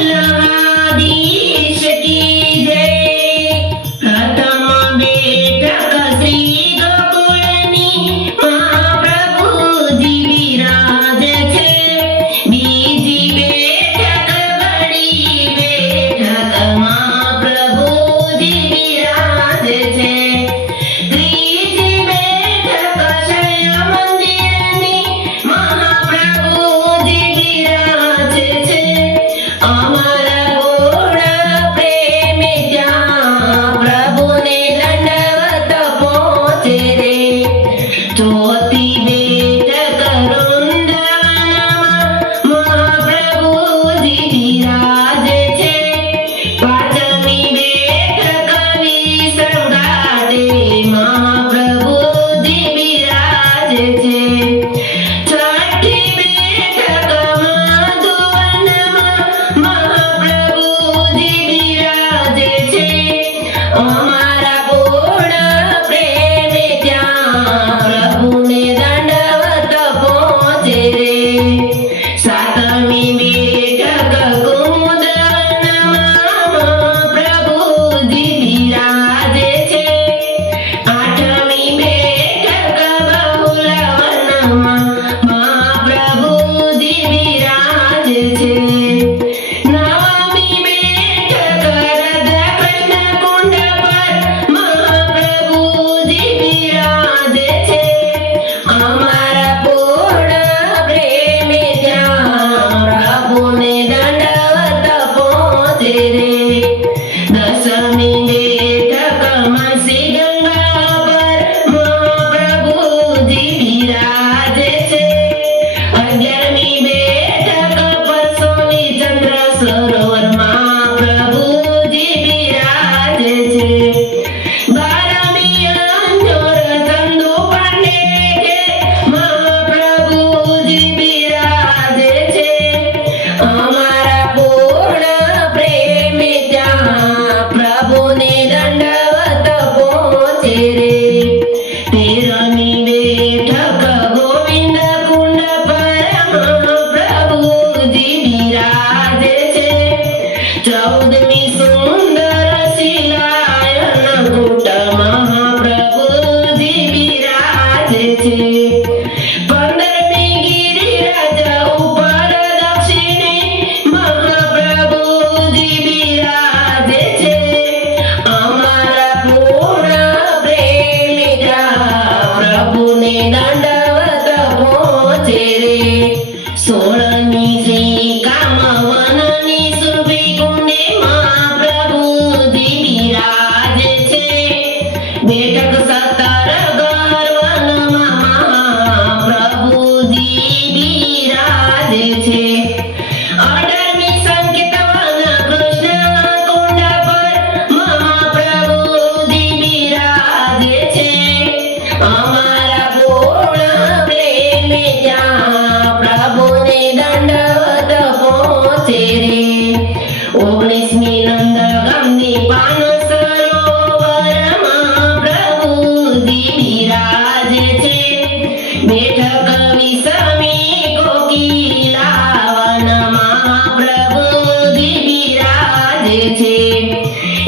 द्वारकाधीश की जय। प्रथम बेठक श्री गोकुळनी महाप्रभुजी विराजे छे। बीजी बेठक बड़ी बेठक महाप्रभुजी विराजे छे। त्रीजी बेठक शय मंदिरनी महाप्रभुजी विराजे छे। અમારા ગોળા પ્રેમે ત્યાં પ્રભુને દંડવત પહોંચે રે। ચોથી બેઠક વૃંદાવનમાં મહાપ્રભુજી વિરાજે છે। પાંચમી બેઠક વિશ્રમ ઘાટે મહાપ્રભુજી વિરાજે છે। છઠ્ઠી બેઠક મધુવનમાં મહાપ્રભુજી વિરાજે છે। અમારા પૂર્ણ પ્રેમે ત્યાં પ્રભુને દંડવત પહોંચે રે। સાતમી બેઠક કુમુદવનમાં મહાપ્રભુજી વિરાજે છે। આઠમી બેઠક બહુલવનમાં મહાપ્રભુજી વિરાજે છે। નવમી બેઠક રાધાકૃષ્ણ કુંડ પર મહાપ્રભુજી વિરાજે છે। અમારા પૂર્ણ પ્રેમે ત્યાં પ્રભુને દંડવત પહોંચે રે। દસમી બેઠક માસી ગંગા પર મહાપ્રભુજી વિરાજે છે। 11મી બેઠક પરસોની ચંદ્ર સરોવરમાં પ્રભુજી વિરાજે છે। 12મી અંજોર ચંદુ પાંડે કે મહાપ્રભુજી વિરાજે છે। અમારા પૂર્ણ પ્રેમે ત્યાં પ્રભુને દંડવત પહોંચે રે। 13મી બેઠક ગોવિંદ કુંડ પર મહાપ્રભુજી વિરાજે છે। 14મી સુંદર શિલાયન કૂટ મહાપ્રભુજી વિરાજે છે। 15મી ગિરિરાજ ઉપર દક્ષિણે મહાપ્રભુજી વિરાજે છે। અમારા પૂર્ણ પ્રેમે ત્યાં પ્રભુને દંડવત પહોંચે રે। 16મી શ્રી કામવનની સુરભી કુંડે મહાપ્રભુજી વિરાજે છે। બેઠક 17 ગર્વનમાં મહાપ્રભુજી વિરાજે છે। 18મી સંકેતવન કૃષ્ણ કુંડ પર મહાપ્રભુજી વિરાજે છે। અમારા પૂર્ણ પ્રેમે ત્યાં પ્રભુને દંડવત પહોંચે રે। 19મી નંદગામની પાન સરોવરમાં પ્રભુજી વિરાજે છે। બેઠક 20મી કોકિલાવનમાં પ્રભુજી વિરાજે છે।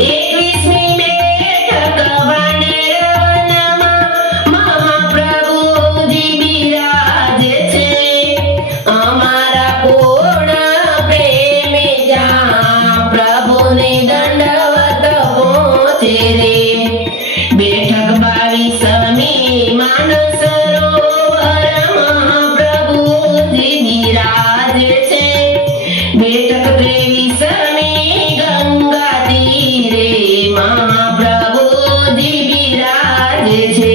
21મી બેઠક વાનેરવનમાં મહાપ્રભુજી વિરાજે છે। અમારા પૂર્ણ પ્રેમે ત્યાં પ્રભુને દંડવત પહોંચે રે। બેઠક 22મી માનસ સરોવરમાં મહાપ્રભુજી વિરાજે છે। બેઠક 23મી ગંગા તીરે મહાપ્રભુજી વિરાજે છે।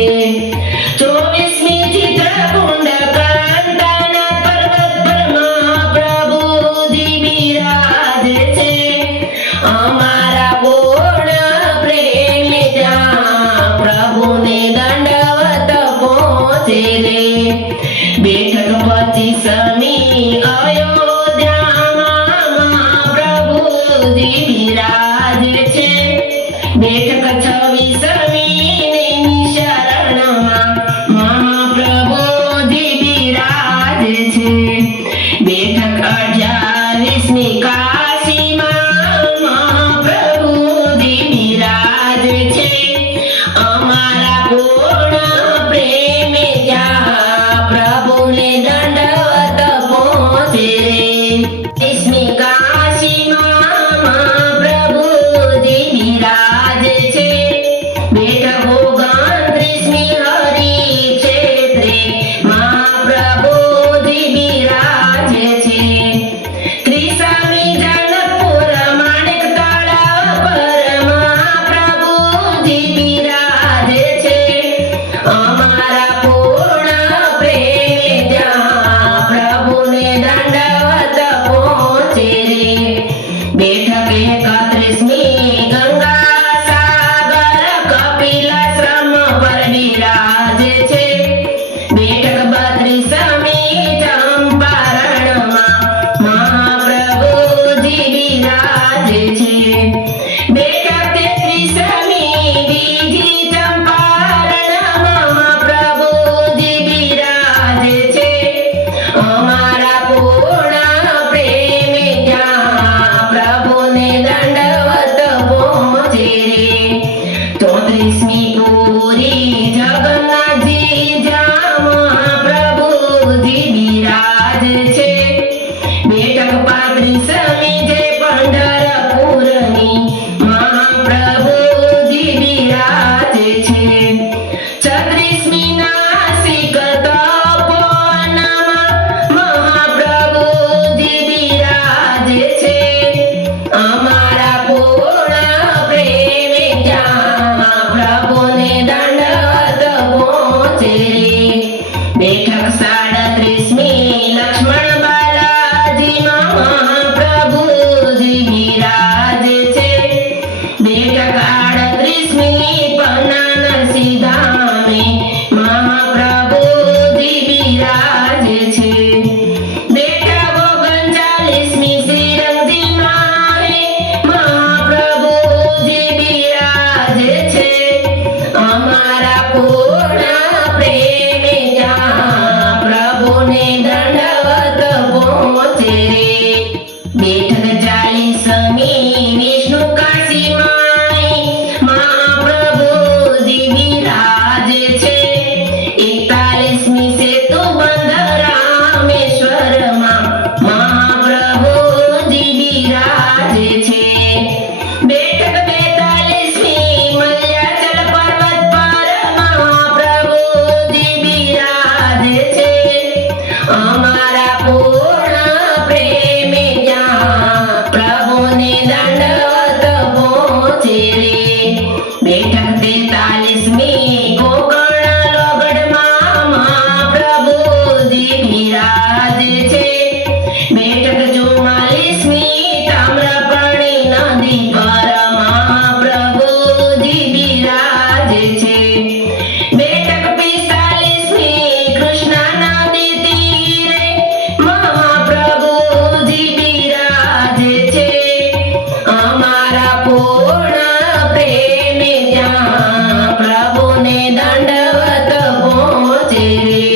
24મી ચિત્રકુંડ કાંતાના પર્વત પર મહાપ્રભુજી વિરાજે છે। અમારા પૂર્ણ પ્રેમે ત્યાં પ્રભુને દંડવત પહોંચે રે। બેઠક 25મી અયોધ્યામાં મહાપ્રભુજી વિરાજે છે। બેઠક 26મી નૈમિષારણ્યમાં મહાપ્રભુજી વિરાજે છે। બેઠક 28મી કાશી બેઠક 31મી ગંગા સાગર કપિલાશ્રમ પર બિરાજે છે. બેઠક 32મી ચંપારણમાં મહાપ્રભુજી બિરાજે છે. બેઠક 33મી બીજી ચંપારણમાં મહાપ્રભુજી બિરાજે છે. અમારા પૂર્ણ પ્રેમે ત્યાં પ્રભુને દંડવત પહોંચે રે. 34મી પૂરી જગન્નાથજી જ્યાં મહાપ્રભુજી બિરાજે છે. બેઠક 35મી જે પંઢરપુરની મહાપ્રભુજી બિરાજે છે. 36મી નાસિક તપોવનમાં મહાપ્રભુજી બિરાજે છે. અમારા પૂર્ણ પ્રેમે ત્યાં પ્રભુને દંડવત પહોંચે રે. બેઠક 37મી લક્ષ્મણ બાલાજીમાં મહાપ્રભુજી બિરાજે છે. બેઠક 38મી પન્ના નરસિંહધામે મહાપ્રભુજી બિરાજે છે. બેઠક 39મી શ્રીરંગજી માહે મહાપ્રભુજી બિરાજે છે. અમારા પૂર્ણ પ્રેમે ત્યાં પ્રભુને દંડવત પહોંચે રે. બેઠક 40મી વિષ્ણુ કાશી માઈ મહાપ્રભુજી બિરાજે છે. 41મી સેતુ બંધ રામેશ્વરમાં મહાપ્રભુજી બિરાજે છે. બેઠક 42મી મલ્યાચલ પર્વત પર મહાપ્રભુજી બિરાજે છે. અમારા પૂર્ણ પ્રેમે ત્યાં પ્રભુને દંડવત પહોંચે રે. બેઠક 43મી ગોકર્ણ લોગડમાં મહાપ્રભુજી બિરાજે છે. બેઠક 44મી તામ્રપર્ણી નદી પર મહાપ્રભુજી બિરાજે છે. બેઠક 45મી કૃષ્ણા નદી તીરે મહાપ્રભુજી બિરાજે છે. અમારા પૂર્ણ પ્રેમે ત્યાં પ્રભુને દંડવત પહોંચે રે.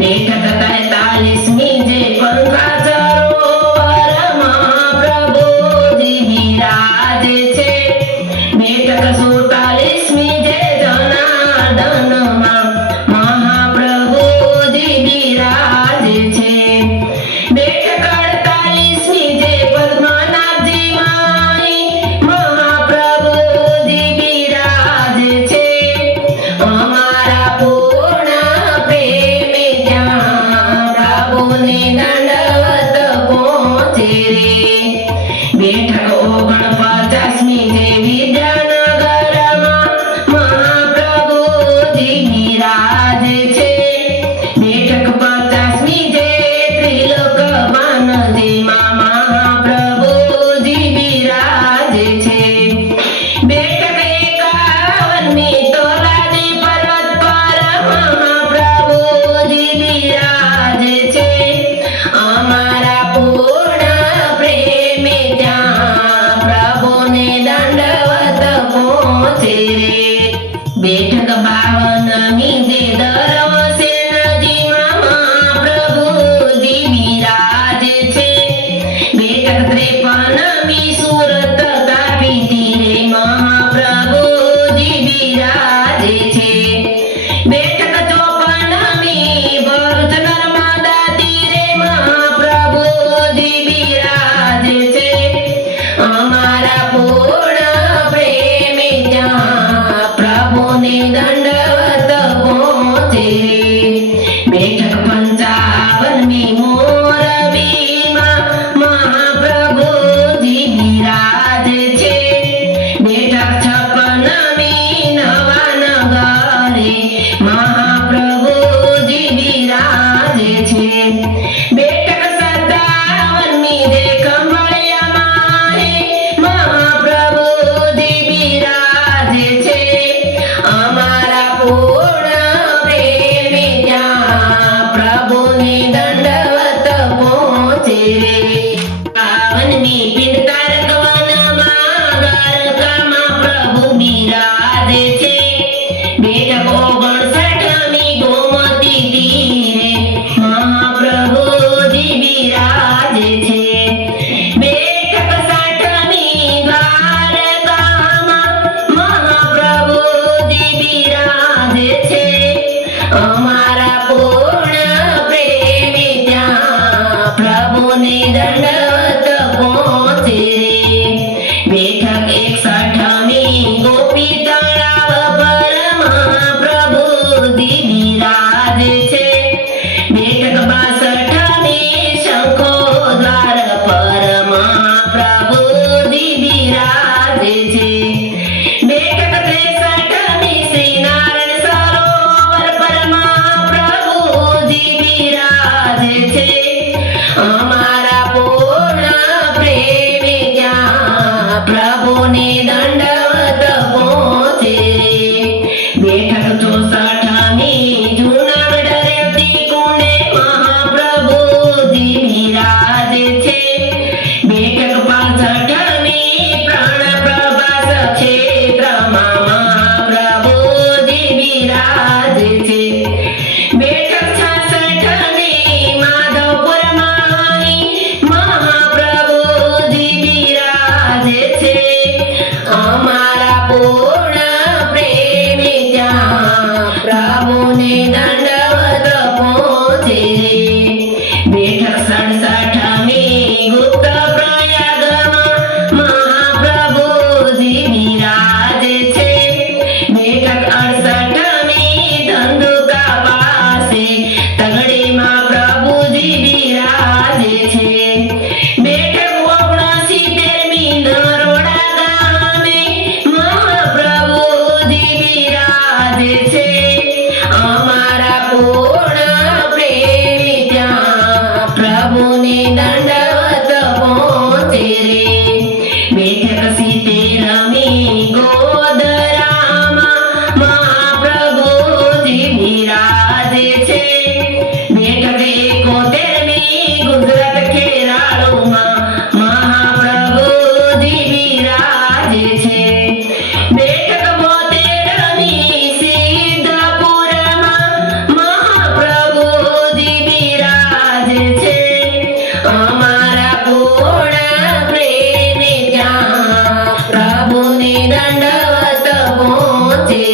બેઠક 43મી જે પંખા સરોવર મહાપ્રભુજી બિરાજે છે. બેઠક 47મી જે જનાર્દનમાં મહાપ્રભુજી બિરાજે છે. બેઠક 48મી જે પદ્મનાભજી માઈ મહાપ્રભુજી બિરાજે છે. અમારા પૂર્ણ પ્રેમે ત્યાં પ્રભુને દંડવત પહોંચે રે. બેઠક 49મી જે વિદ્યાનગરમાં મહાપ્રભુજી બિરાજે છે. બેઠક 50મી જે ત્રિલોકવાનજીમાં મહાપ્રભુજી બિરાજે છે. બેઠક 51મી તોલાદી પર્વત પર મહાપ્રભુજી બિરાજે છે. અમારા પૂર્ણ પ્રેમે ત્યાં પ્રભુને દંડવત પહોંચે રે. બેઠક 52મી જે દરવસેનજીમાં મહાપ્રભુજી બિરાજે છે. બેઠક 53મી સુરત તાપી તીરે મહાપ્રભુજી બિરાજે છે. બેઠક 54મી ભરૂચ નર્મદા તીરે મહાપ્રભુજી બિરાજે છે. અમારા પૂર્ણ પ્રેમે ત્યાં પ્રભુને પ્રભુને દંડવત પહોંચે બેઠક 64મી જૂનાગઢ રેવતી કુંડે મહાપ્રભુજી બિરાજે છે બેઠક 65મી પ્રાણ પ્રભાસ ક્ષેત્રમાં મહાપ્રભુજી બિરાજે છે બેઠક 66મી માધવપુરમાં મહાપ્રભુજી બિરાજે છે અમારા પૂર્ણ પ્રેમી ત્યાં પ્રભુને દંડવત પહોંચે બેઠક 67મી ગુપ્ત પ્રયાગમાં મહાપ્રભુજી બિરાજે છે બેઠક 68મી ધંધુકા પાસે તગડીમાં પ્રભુજી બિરાજે છે બેઠક 69મી નરોડા ગામે મહાપ્રભુજી બિરાજે છે અમારા પૂર્ણ પ્રેમી ત્યાં પ્રભુને દંડવત પહોંચે બેઠક 70મી ગોધરામાં મહાપ્રભુજી બિરાજે છે બેઠક 71મી ગુજરાત ખેરાલુમાં મહાપ્રભુજી બિરાજે છે બેઠક 72મી સિદ્ધપુરમાં મહાપ્રભુજી બિરાજે છે અમારા પૂર્ણ પ્રેમી ત્યાં પ્રભુને દંડવત પહોંચે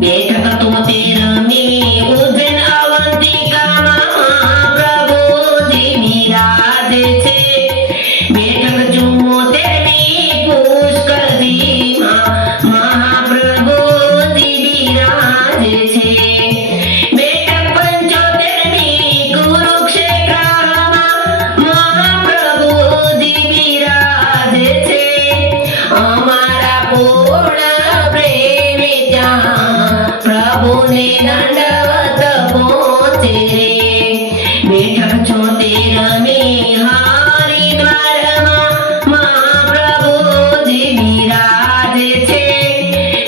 બેઠક 73મી ઉજ્જૈન અવંતિકામાં મહાપ્રભુજી બિરાજે છે બેઠક 74મી પુષ્કરજીમાં મહાપ્રભુજી બિરાજે છે બેઠક 75મી કુરુક્ષેત્રમાં મહાપ્રભુજી બિરાજે છે અમારા પૂર્ણ પ્રેમી ત્યાં પ્રભુને દંડવત પહોંચે બેઠક 76મી હરિદ્વારમાં મહાપ્રભુજી બિરાજે છે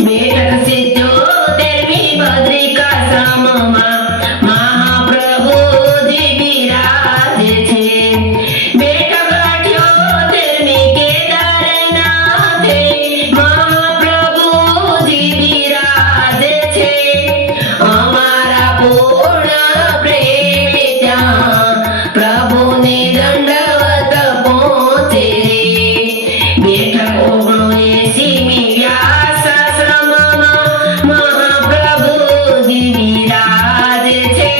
બેઠક 77મી બદ્રિકાશ્રમમાં મહાપ્રભુજી બિરાજે છે બેઠક 78મી કેદારનાથે મહાપ્રભુજી બિરાજે છે અમારા પૂર્ણ પ્રેમી ત્યાં પ્રભુને દંડવત પહોંચે બેઠક 79મી વ્યાસાશ્રમમાં મહાપ્રભુજી બિરાજે છે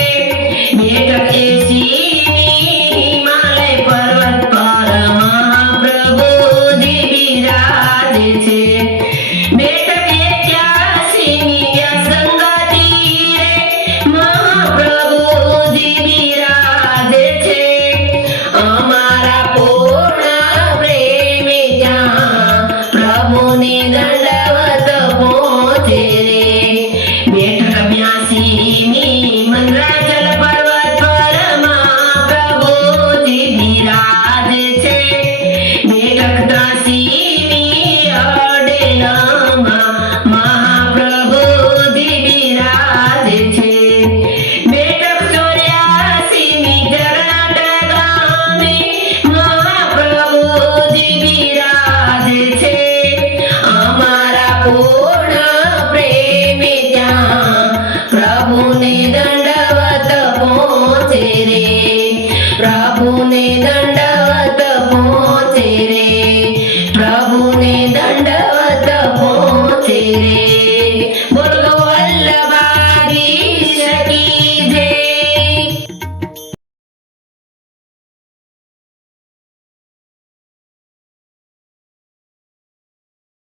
બેઠક 80મી હિમાલય પર્વત પર મહાપ્રભુજી બિરાજે છે બેઠક 81મી વ્યાસગંગા તીરે મહાપ્રભુજી બિરાજે છે અમારા પૂર્ણ પ્રેમી ત્યાં પ્રભુને દંડવત પહોંચે બેઠક 82મી મંદરાચલ પર્વત પર મહાપ્રભુજી બિરાજે છે બેઠક 83મી અડેલમાં મહાપ્રભુજી બિરાજે છે બેઠક 84મી જરનાટ ગામે મહાપ્રભુજી બિરાજે છે